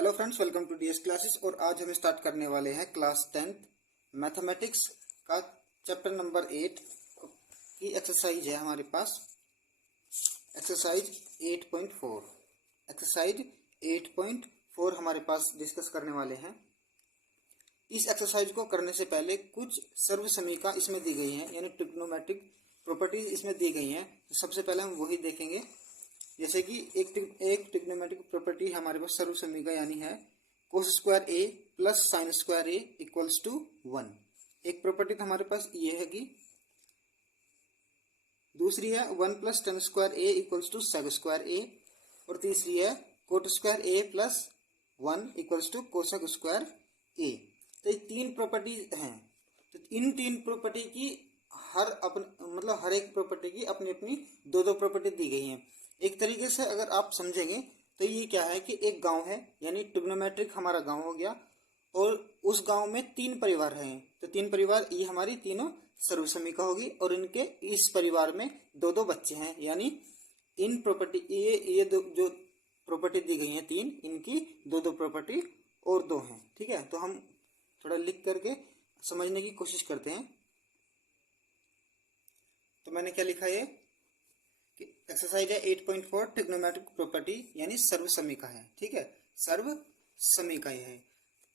Hello friends, welcome to DS classes. और आज हम स्टार्ट करने वाले हैं क्लास 10th मैथमेटिक्स का चैप्टर नंबर 8 की एक्सरसाइज है हमारे पास। एक्सरसाइज 8.4 एक्सरसाइज 8.4 हमारे पास डिस्कस करने वाले हैं। इस एक्सरसाइज को करने से पहले कुछ सर्व समीकरण इसमें दी गई हैं, यानी ट्रिग्नोमेट्रिक प्रॉपर्टीज इसमें दी गई हैं। तो सबसे पहले हम वही देखेंगे। जैसे कि एक ट्रिग्नोमेट्रिक प्रॉपर्टी हमारे पास सर्व समीकरण यानी है cos square A plus sine square A equals to 1। एक प्रॉपर्टी तो हमारे पास ये है कि दूसरी है 1 plus tan square A equals to sec square A, और तीसरी है cot square A plus 1 equals to cosec square A. तो ये तीन प्रॉपर्टी हैं। तो इन तीन प्रॉपर्टी की हर एक प्रॉपर्टी की अपनी अपनी दो प्रॉपर्टी दी गई हैं। एक तरीके से अगर आप समझेंगे तो ये क्या है कि एक गांव है, यानी ट्रिग्नोमेट्रिक हमारा गांव हो गया, और उस गांव में तीन परिवार हैं। तो तीन परिवार, ये हमारी तीनों सर्व समीकरण होगी, और इनके इस परिवार में दो दो बच्चे हैं, यानी इन प्रॉपर्टी ये दो जो प्रॉपर्टी दी गई हैं तीन, इनकी दो दो प्रॉपर्टी और दो हैं। ठीक है, तो हम थोड़ा लिख करके समझने की कोशिश करते हैं। तो मैंने क्या लिखा है कि एक्सरसाइज है 8.4 ट्रिग्नोमेट्रिक प्रॉपर्टी यानी सर्व समीकरण है। ठीक है, सर्व समीकरण है।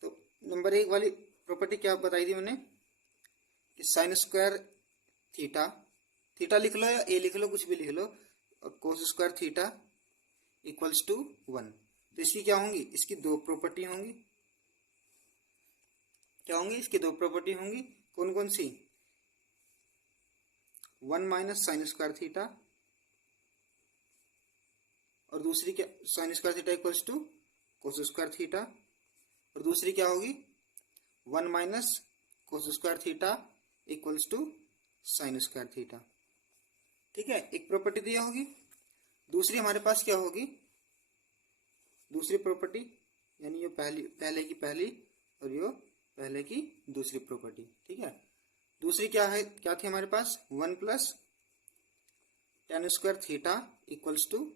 तो नंबर 1 वाली प्रॉपर्टी क्या बताई थी मैंने कि साइन स्क्वायर थीटा, थीटा लिख लो या ए लिख लो, कुछ भी लिख लो, और cos square theta equals to 1। तो इसकी क्या होंगी, इसकी दो प्रॉपर्टी होंगी। क्या होंगी, इसकी दो प्रॉपर्टी होंगी। कौन कौन सी? 1 माइनस साइन स्क्वायर थीटा, और दूसरी क्या, sine square theta equals to cos square theta, और दूसरी क्या होगी 1 minus cos square theta equals to sine square theta. ठीक है, एक प्रॉपर्टी दिया होगी। दूसरी हमारे पास क्या होगी, दूसरी प्रॉपर्टी, यानी ये पहले की पहली और ये पहले की दूसरी प्रॉपर्टी। ठीक है, दूसरी क्या है, क्या थी हमारे पास 1 plus tan square theta equals to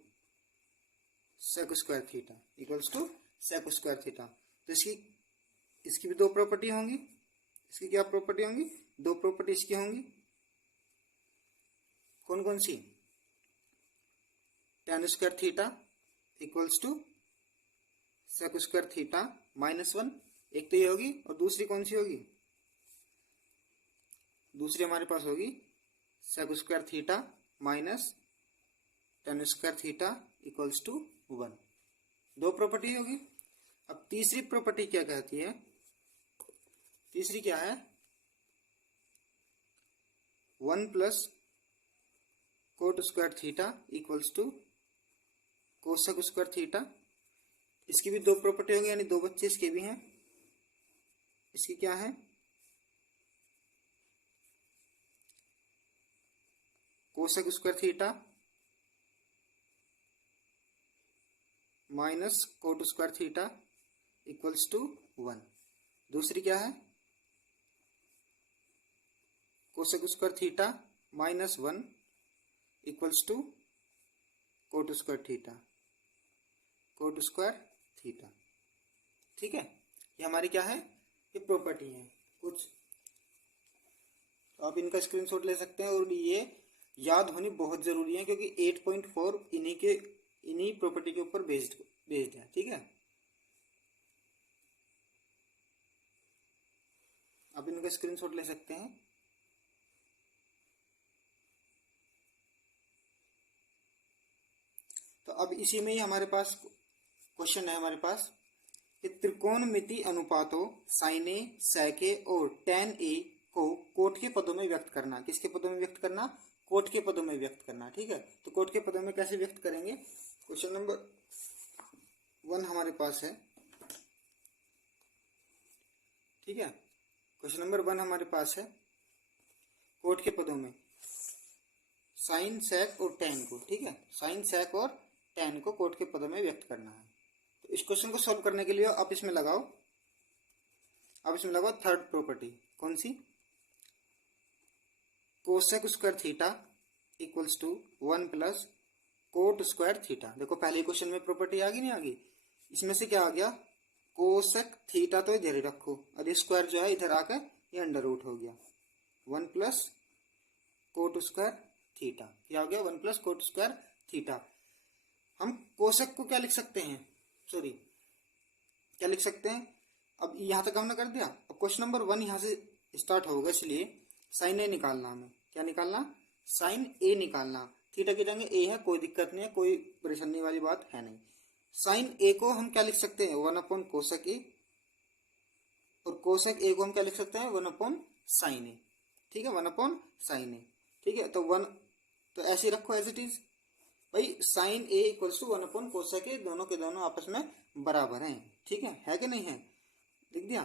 sec square theta equals to sec square theta. तो इसकी भी दो प्रॉपर्टी होंगी। इसकी क्या प्रॉपर्टी होंगी, दो प्रॉपर्टी इसकी होंगी। कौन कौन सी? Tan square theta equals to sec square theta minus 1, एक तो ये होगी, और दूसरी कौन सी होगी, दूसरी हमारे पास होगी sec square theta minus tan square theta equals to 1। दो प्रॉपर्टी होगी। अब तीसरी प्रॉपर्टी क्या कहती है, तीसरी क्या है 1 plus cot square theta equals to cosec square theta. इसकी भी दो प्रॉपर्टी होंगी, यानी दो बच्चे इसके भी हैं। इसकी क्या है, cosec square theta minus cot square theta equals to 1। दूसरी क्या है, cosec square theta minus 1 equals to cot square theta, cot square theta. ठीक है, ये हमारी क्या है, ये प्रॉपर्टी है कुछ। तो आप इनका स्क्रीनशॉट ले सकते हैं, और ये याद होनी बहुत जरूरी है, क्योंकि 8.4 इन्हीं प्रॉपर्टी के ऊपर बेस्ड है। ठीक है, आप इनका स्क्रीनशॉट ले सकते हैं। तो अब इसी में ही हमारे पास क्वेश्चन है हमारे पास कि त्रिकोणमिति अनुपातों साइन ए, सेक ए और टेन ए को कोट के पदों में व्यक्त करना। किसके पदों में व्यक्त करना, कोट के पदों में व्यक्त करना। ठीक है, तो कोट के पदों में कैसे व्यक्त करेंगे, क्वेश्चन नंबर 1 हमारे पास है। ठीक है, क्वेश्चन नंबर 1 हमारे पास है कोट के पदों में साइन, सेक और टेन को। ठीक है, साइन, सेक और टेन को कोट के पदों में व्यक्त करना है। तो इस क्वेश्चन को सॉल्व करने के लिए आप इसमें लगाओ थर्ड प्रॉपर्टी। कौन सी, cosec square theta equals to 1 plus cot square theta. देखो पहले क्वेश्चन में प्रॉपर्टी आ गई, नहीं आ गई, इसमें से क्या आ गया, कोसेक थीटा तो इधर ही रखो और ये स्क्वायर जो है इधर आकर ये अंडर रूट हो गया 1 प्लस कोट स्क्वायर थीटा। क्या हो गया 1 प्लस कोट स्क्वायर थीटा। हम कोसेक को क्या लिख सकते हैं, सॉरी क्या लिख सकते हैं, अब यहां तक हमने कर दिया। अब क्वेश्चन नंबर 1 यहां से स्टार्ट होगा, इसलिए साइन ए निकालना, हमें क्या निकालना, साइन ए निकालना। थीटा की जगह ए है, कोई दिक्कत नहीं है, कोई परेशानी वाली बात है नहीं। साइन ए को हम क्या लिख सकते हैं 1 अपॉन कोसेक ए, और कोसेक ए को हम क्या लिख सकते हैं 1 अपॉन साइन ए। ठीक है 1 अपॉन साइन ए। ठीक है तो 1 तो ऐसे रखो एज इट इज भाई, sine A equals to 1 upon cosec A, दोनों के दोनों आपस में बराबर हैं। ठीक है कि नहीं है, लिख दिया।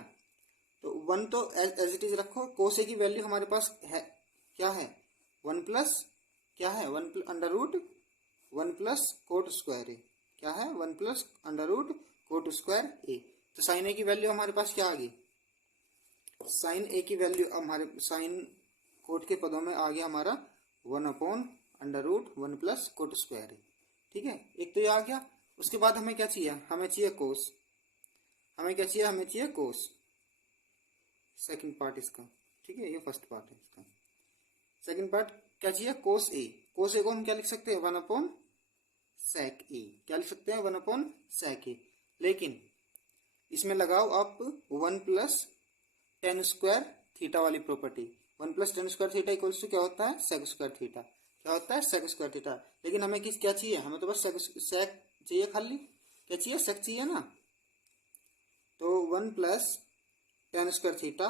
तो 1 तो एज इट इज रखो। कोस ए की वैल्यू हमारे पास है, क्या है 1 प्लस क्या है 1 under root 1 plus cot square A, क्या है 1 plus under root cot square A. तो साइन ए की वैल्यू हमारे पास क्या आ गई, साइन ए की वैल्यू हमारे साइन कोट के पदों में आ गया हमारा 1 upon under root 1 plus cot square A. ठीक है, एक तो ये आ गया। उसके बाद हमें क्या चाहिए, हमें चाहिए कोस, हमें क्या चाहिए, हमें चाहिए कोस, सेकंड पार्ट इसका। ठीक है ये फर्स्ट पार्ट है इसका, सेकंड पार्ट क्या चाहिए कोस ए। कोस ए को हम क्या लिख सकते हैं 1 अपॉन सेक ए, क्या लिख सकते हैं 1 अपॉन सेक ए। लेकिन इसमें लगाओ आप 1 प्लस टेन स्क्वायर थीटा वाली property. 1 plus tan square theta equals to क्या होता है सेक स्क्वायर थीटा, क्या होता है सेक स्क्वायर थीटा। लेकिन हमें किस क्या चाहिए, हमें तो बस सेक चाहिए, खाली क्या चाहिए सेक चाहिए ना। तो 1 प्लस टेन स्क्वायर थीटा,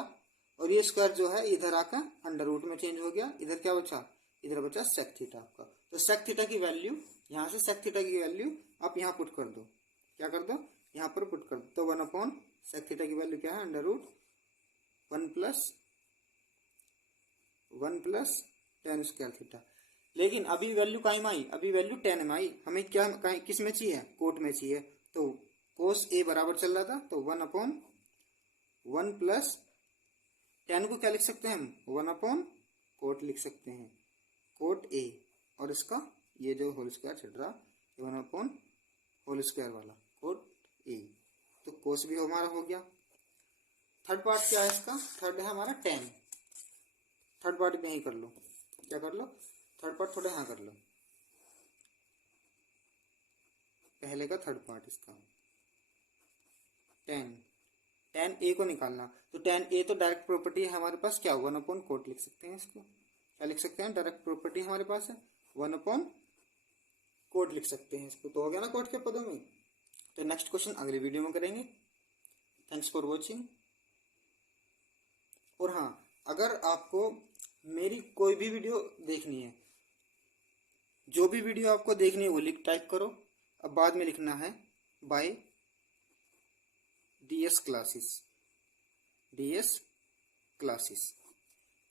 और ये स्क्वायर जो है इधर आकर अंडर रूट में चेंज हो गया, इधर क्या बचा, इधर बचा सेक थीटा आपका। तो सेक थीटा की वैल्यू यहाँ से सेक थीटा की वैल्यू आप यहाँ पुट कर दो, क्या कर दो यहाँ पर पुट कर दो। तो 1 अपॉन सेक थीटा की वैल्यू क्या है under root 1 plus tan square theta. लेकिन अभी वैल्यू काई में आई, अभी वैल्यू 10 में आई, हमें क्या किस में चाहिए, कोट में चाहिए। तो कोस ए बराबर चल रहा था, तो 1 अपॉन 1 प्लस 10 को क्या लिख सकते हैं हम 1 अपॉन कोट लिख सकते हैं, कोट ए, और इसका ये जो होल स्क्वायर चल रहा 1 अपॉन होल स्क्वायर वाला कोट ए। तो कोस भी हमारा हो गया। थर्ड पार्ट क्या है इसका, थर्ड है हमारा 10। थर्ड पार्ट भी यहीं कर लो, क्या कर लो, थर्ड पार्ट थोड़ा यहाँ कर लो, पहले का थर्ड पार्ट इसका 10 ए को निकालना। तो 10 ए तो डायरेक्ट प्रॉपर्टी है हमारे पास, क्या 1 अपॉन कोट लिख सकते हैं इसको, क्या लिख सकते हैं, डायरेक्ट प्रॉपर्टी हमारे पास है 1 अपॉन कोट लिख सकते हैं इसको। तो हो गया ना कोट के पदों में। तो नेक्स्ट क्वेश्चन अगली वीडियो में करेंगे। Thanks for watching. और हाँ, अगर आपको मेरी कोई भी वीडियो देखनी है, जो भी वीडियो आपको देखनी है वो लिख टाइप करो, अब बाद में लिखना है बाय डीएस क्लासेस।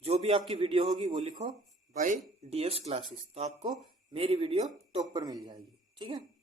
जो भी आपकी वीडियो होगी वो लिखो बाय डीएस क्लासेस, तो आपको मेरी वीडियो टॉप पर मिल जाएगी। ठीक है।